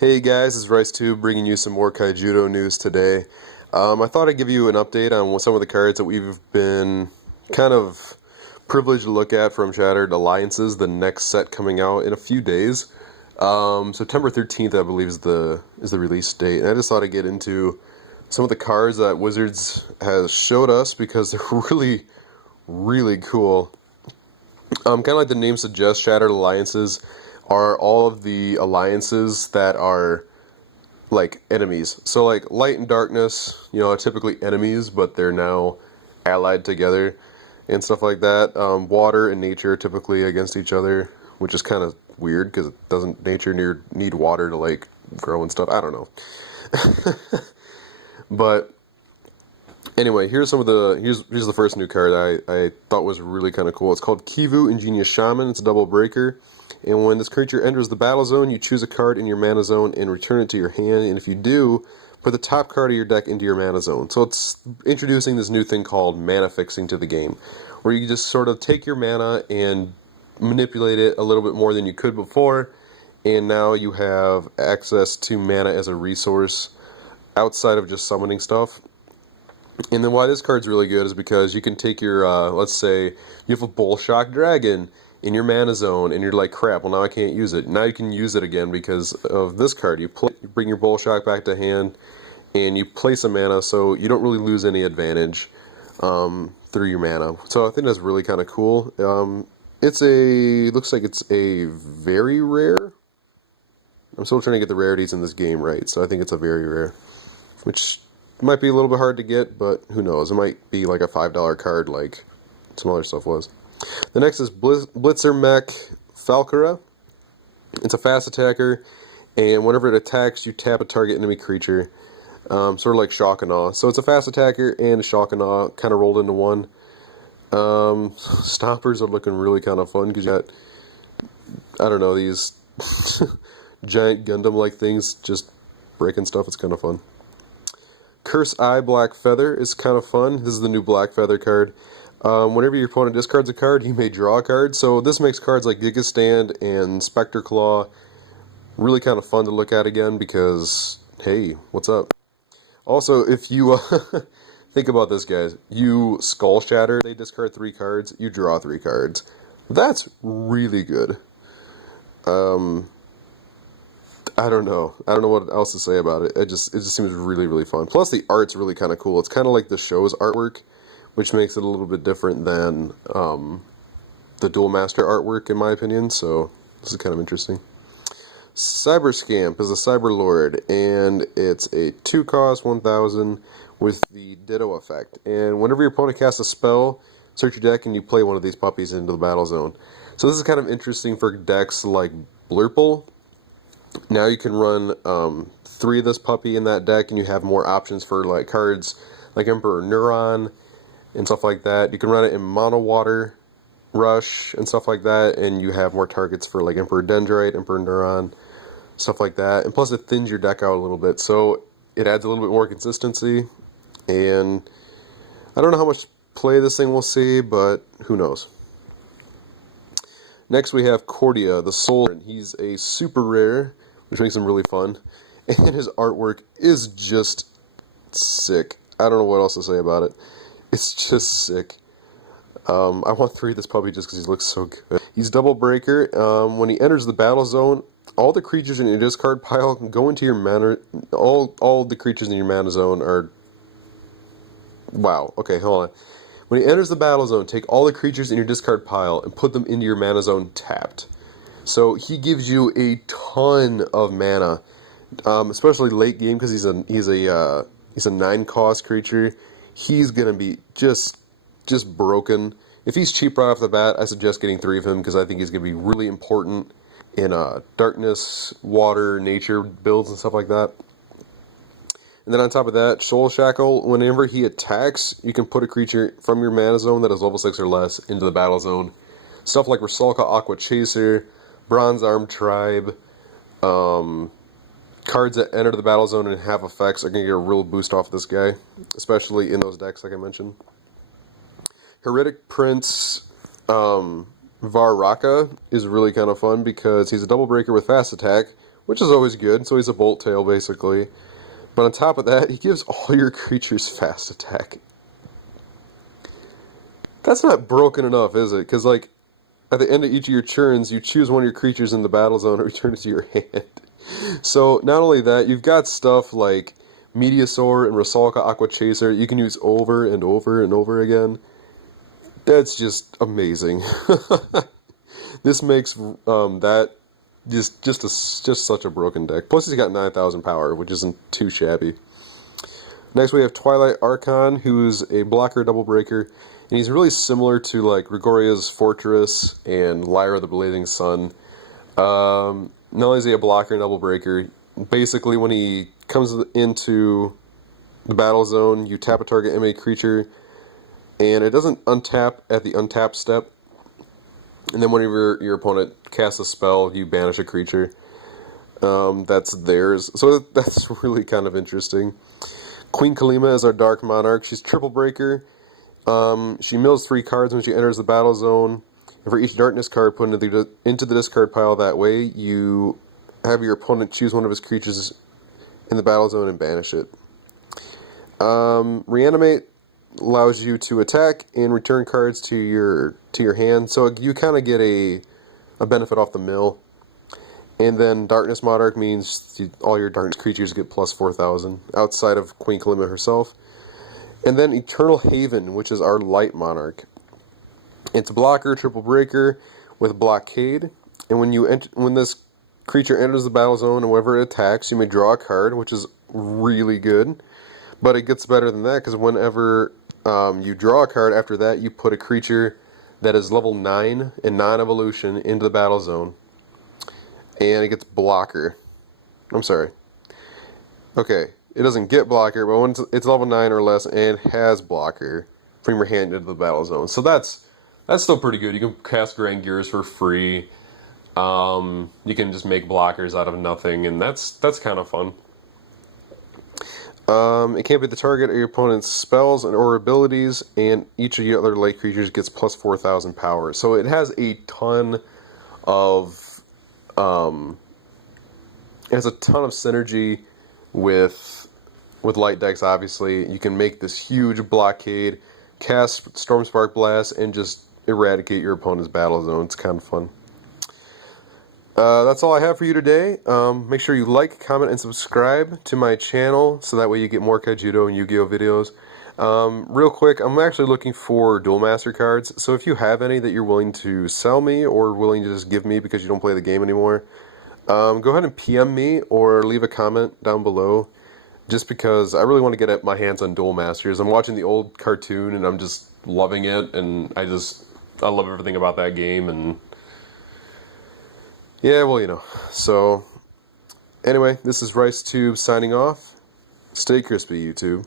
Hey guys, it's RiceTube bringing you some more Kaijudo news today. I thought I'd give you an update on some of the cards that we've been kind of privileged to look at from Shattered Alliances, the next set coming out in a few days. September 13th, I believe, is the release date. And I just thought I'd get into some of the cards that Wizards has showed us because they're really, really cool. Kind of like the name suggests, Shattered Alliances are all of the alliances that are like enemies. So like light and darkness, you know, are typically enemies, but they're now allied together and stuff like that. Water and nature are typically against each other, which is kind of weird because doesn't nature need water to like grow and stuff? I don't know. But anyway, here's some of the here's the first new card I thought was really kind of cool. It's called Kevo, Ingenious Shaman. It's a double breaker. And when this creature enters the battle zone, you choose a card in your mana zone and return it to your hand. And if you do, put the top card of your deck into your mana zone. So it's introducing this new thing called mana fixing to the game, where you just sort of take your mana and manipulate it a little bit more than you could before. And now you have access to mana as a resource outside of just summoning stuff. And then why this card's really good is because you can take your, let's say you have a Bull Shock Dragon in your mana zone, and you're like, crap, well now I can't use it. Now you can use it again because of this card. You bring your Bull Shock back to hand, and you place a mana, so you don't really lose any advantage through your mana. So I think that's really kind of cool. Looks like it's a very rare. I'm still trying to get the rarities in this game right, so I think it's a very rare, which might be a little bit hard to get, but who knows? It might be like a $5 card like some other stuff was. The Nexus Blitzer mech Falkera. It's a fast attacker, and whenever it attacks, you tap a target enemy creature, sort of like Shock and Awe. So it's a fast attacker and a Shock and Awe kind of rolled into one. Stompers are looking really kind of fun because you got, I don't know, these giant Gundam-like things just breaking stuff. It's kind of fun. Curse Eye Black Feather is kind of fun. This is the new Black Feather card. Whenever your opponent discards a card, you may draw a card. So this makes cards like Giga Stand and Spectre Claw really kind of fun to look at again because, hey, what's up? Also, if you think about this, guys, you Skull Shatter, they discard 3 cards, you draw 3 cards. That's really good. I don't know. I don't know what else to say about it. It just seems really, really fun. Plus, the art's really kind of cool. It's kind of like the show's artwork, which makes it a little bit different than the Duel Master artwork, in my opinion, so this is kind of interesting. Cyberscamp is a Cyber Lord, and it's a 2-cost 1,000 with the Ditto effect. And whenever your opponent casts a spell, search your deck and you play one of these puppies into the battle zone. So this is kind of interesting for decks like Blurple. Now you can run 3 of this puppy in that deck, and you have more options for like cards like Emperor Neuron and stuff like that. You can run it in Mono Water Rush and stuff like that, and you have more targets for like Emperor Dendrite, Emperor Neuron, stuff like that. And plus it thins your deck out a little bit, so it adds a little bit more consistency. And I don't know how much play this thing will see, but who knows. Next we have Cordia, the Soul. He's a super rare, which makes him really fun. And his artwork is just sick. I don't know what else to say about it. It's just sick. I want 3 of this puppy just because he looks so good. He's double breaker. When he enters the battle zone, all the creatures in your discard pile go into your mana. All the creatures in your mana zone are. Wow. Okay, hold on. When he enters the battle zone, take all the creatures in your discard pile and put them into your mana zone tapped. So he gives you a ton of mana, especially late game because he's a 9-cost creature. He's gonna be just broken. If he's cheap right off the bat, I suggest getting 3 of him because I think he's gonna be really important in darkness, water, nature builds and stuff like that. And then on top of that, Soul Shackle. Whenever he attacks, you can put a creature from your mana zone that is level 6 or less into the battle zone. Stuff like Rusalka Aqua Chaser, Bronze Arm Tribe. Cards that enter the battle zone and have effects are going to get a real boost off this guy, especially in those decks like I mentioned. Heretic Prince Raka is really kind of fun because he's a double breaker with fast attack, which is always good. So he's a bolt tail, basically. But on top of that, he gives all your creatures fast attack. That's not broken enough, is it? Because, like, at the end of each of your turns, you choose one of your creatures in the battle zone and return it to your hand. So, not only that, you've got stuff like Meteosaur and Rusalka Aqua Chaser you can use over and over and over again. That's just amazing. This makes that just such a broken deck. Plus, he's got 9,000 power, which isn't too shabby. Next, we have Twilight Archon, who's a blocker double breaker. And he's really similar to like Rigoria's Fortress and Lyra the Blazing Sun. Not only is he a blocker and double breaker, basically when he comes into the battle zone, you tap a target enemy creature, and it doesn't untap at the untap step. And then whenever your opponent casts a spell, you banish a creature. That's theirs. So that's really kind of interesting. Queen Kalima is our Dark Monarch. She's triple breaker. She mills 3 cards when she enters the battle zone, and for each darkness card put into the discard pile that way, you have your opponent choose one of his creatures in the battle zone and banish it. Reanimate allows you to attack and return cards to your hand, so you kind of get a benefit off the mill. And then Darkness Monarch means all your darkness creatures get plus 4,000, outside of Queen Kalima herself. And then Eternal Haven, which is our Light Monarch. It's a blocker, triple breaker with blockade. And when this creature enters the battle zone and whenever it attacks, you may draw a card, which is really good. But it gets better than that because whenever you draw a card after that, you put a creature that is level 9 in non-evolution into the battle zone. And it gets blocker. I'm sorry. Okay. It doesn't get blocker, but when it's level 9 or less and has blocker from your hand into the battle zone. So that's still pretty good. You can cast Grangears for free. You can just make blockers out of nothing, and that's kind of fun. It can't be the target of your opponent's spells or abilities, and each of your other light creatures gets plus 4,000 power. So it has a ton of synergy with light decks. Obviously, you can make this huge blockade, cast Stormspark Blast, and just eradicate your opponent's battle zone. It's kind of fun. That's all I have for you today. Make sure you like, comment, and subscribe to my channel so that way you get more Kaijudo and Yu-Gi-Oh videos. Real quick, I'm actually looking for Duel Master cards, so if you have any that you're willing to sell me or willing to just give me because you don't play the game anymore, go ahead and PM me or leave a comment down below, just because I really want to get my hands on Duel Masters. I'm watching the old cartoon and I'm just loving it, and I love everything about that game, and yeah, well, you know. So, anyway, this is RiceTube signing off. Stay crispy, YouTube.